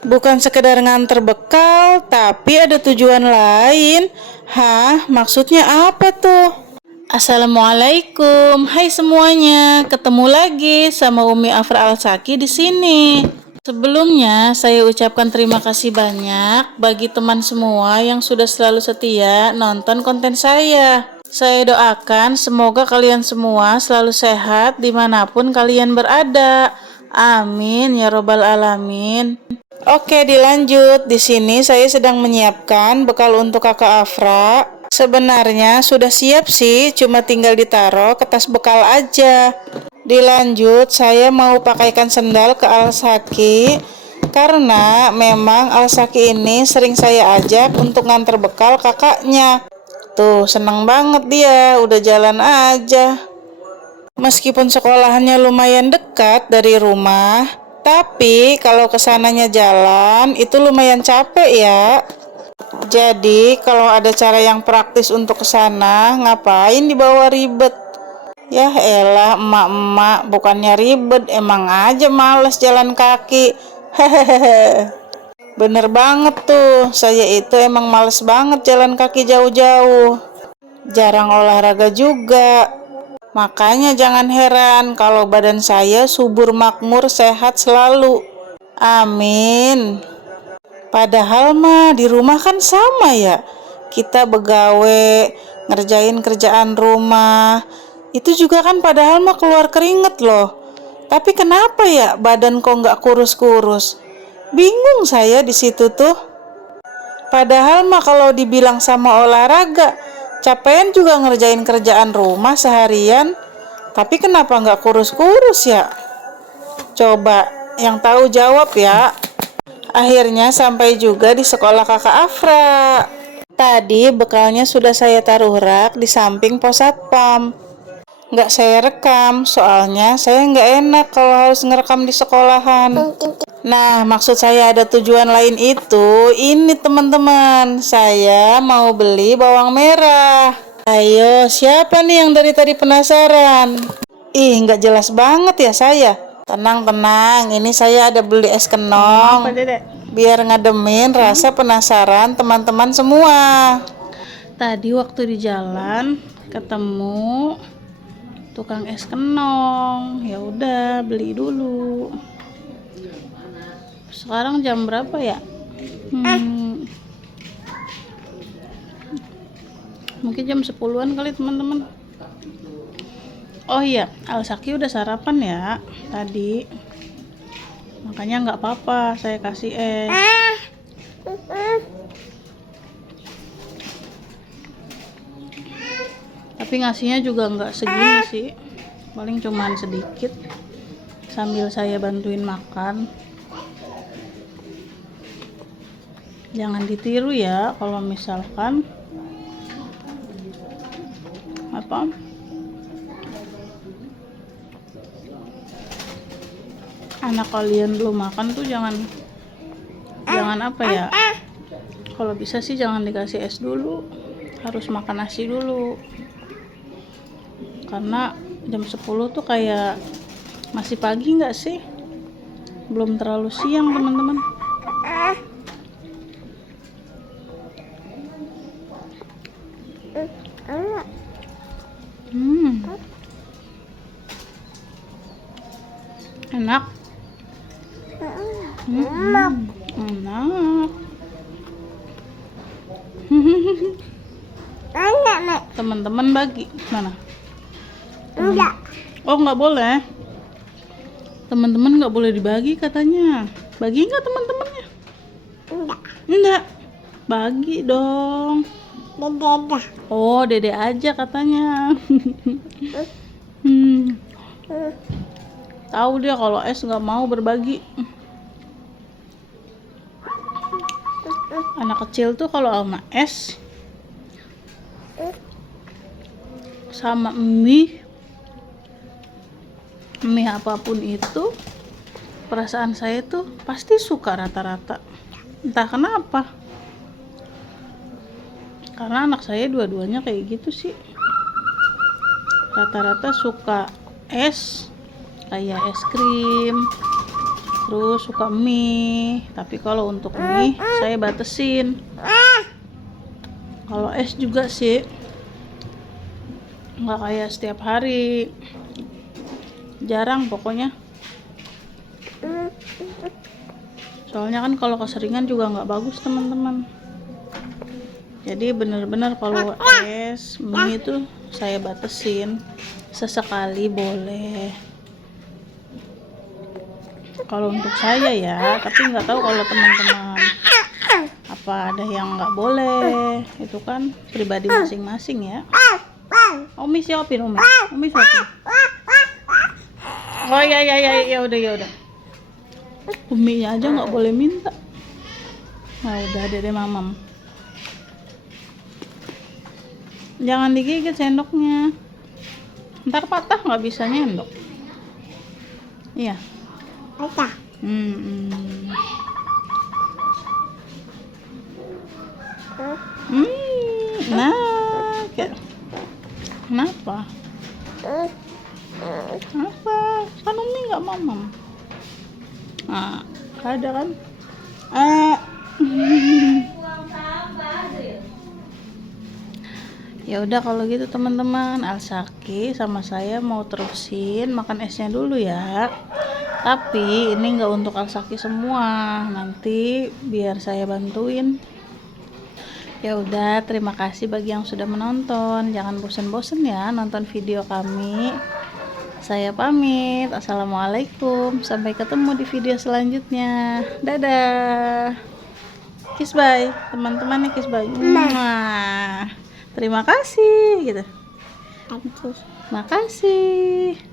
Bukan sekedar nganter bekal, tapi ada tujuan lain. Hah, maksudnya apa tuh? Assalamualaikum, hai semuanya. Ketemu lagi sama Umi Afra Al-Saki di sini. Sebelumnya, saya ucapkan terima kasih banyak bagi teman semua yang sudah selalu setia nonton konten saya. Saya doakan semoga kalian semua selalu sehat dimanapun kalian berada. Amin ya robbal alamin. Oke, dilanjut. Di sini saya sedang menyiapkan bekal untuk kakak Afra. Sebenarnya sudah siap sih, cuma tinggal ditaruh ke tas bekal aja. Dilanjut, saya mau pakaikan sendal ke Alsaki karena memang Alsaki ini sering saya ajak untuk nganter bekal kakaknya. Tuh, seneng banget dia, udah jalan aja. Meskipun sekolahannya lumayan dekat dari rumah, tapi kalau kesananya jalan itu lumayan capek ya. Jadi kalau ada cara yang praktis untuk kesana, ngapain dibawa ribet? Ya elah emak-emak, bukannya ribet, emang aja males jalan kaki. Hehehe. Bener banget tuh, saya itu emang males banget jalan kaki jauh-jauh. Jarang olahraga juga. Makanya jangan heran kalau badan saya subur makmur sehat selalu. Amin. Padahal mah di rumah kan sama ya. Kita begawe, ngerjain kerjaan rumah. Itu juga kan padahal mah keluar keringet loh. Tapi kenapa ya badan kok nggak kurus-kurus? Bingung saya di situ tuh. Padahal mah kalau dibilang sama olahraga, capean juga ngerjain kerjaan rumah seharian. Tapi kenapa nggak kurus-kurus ya? Coba yang tahu jawab ya. Akhirnya sampai juga di sekolah kakak Afra. Tadi bekalnya sudah saya taruh rak di samping pos satpam. Nggak saya rekam, soalnya saya nggak enak kalau harus ngerekam di sekolahan. Nah, maksud saya ada tujuan lain itu, ini teman-teman, saya mau beli bawang merah. Ayo, siapa nih yang dari tadi penasaran? Ih, nggak jelas banget ya saya. Tenang, ini saya ada beli es kenong. Biar ngademin rasa penasaran teman-teman semua. Tadi waktu di jalan ketemu tukang es kenong, ya udah beli dulu. Sekarang jam berapa ya? Mungkin jam 10-an kali teman-teman. Oh iya, Alsaki udah sarapan ya tadi. Makanya nggak apa-apa saya kasih es. Tapi ngasihnya juga nggak segini sih. Paling cuman sedikit. Sambil saya bantuin makan. Jangan ditiru ya kalau misalkan anak kalian belum makan tuh jangan apa ya, kalau bisa sih jangan dikasih es dulu, harus makan nasi dulu, karena jam 10 tuh kayak masih pagi nggak sih, belum terlalu siang teman-teman. Enak. Enak. Teman-teman bagi mana? Enggak. Oh, nggak boleh. Teman-teman nggak boleh dibagi katanya. Bagi nggak teman-temannya? Enggak. Bagi dong. Dede. Oh, dede aja katanya. Tahu dia kalau es nggak mau berbagi. Anak kecil tuh kalau sama es sama mie apapun itu, perasaan saya tuh pasti suka rata-rata. Entah kenapa. Karena anak saya dua-duanya kayak gitu sih. Rata-rata suka es, kayak es krim, Terus suka mie, tapi kalau untuk mie saya batasin. Kalau es juga sih nggak kayak setiap hari, jarang pokoknya. Soalnya kan kalau keseringan juga nggak bagus teman-teman. Jadi bener-bener kalau es mie itu saya batasin, sesekali boleh. Kalau untuk saya ya, tapi nggak tahu kalau teman-teman apa ada yang nggak boleh. Itu kan pribadi masing-masing ya. Umi siapin, Umi siapin. Oh ya udah. Uminya aja nggak boleh minta. Nah udah dede mamam. Jangan digigit sendoknya, ntar patah nggak bisa nyendok. Iya. Patah. Nah, kenapa? Kenapa? Kan Umi nggak mamam. Nah, ada kan? Ya udah kalau gitu teman-teman, Alsaki sama saya mau terusin makan esnya dulu ya. Tapi ini nggak untuk Alsaki semua, nanti biar saya bantuin. Ya udah, terima kasih bagi yang sudah menonton. Jangan bosan-bosan ya nonton video kami. Saya pamit. Assalamualaikum. Sampai ketemu di video selanjutnya. Dadah. Kiss bye. Teman-teman nih kiss bye. Terima kasih gitu. Makasih.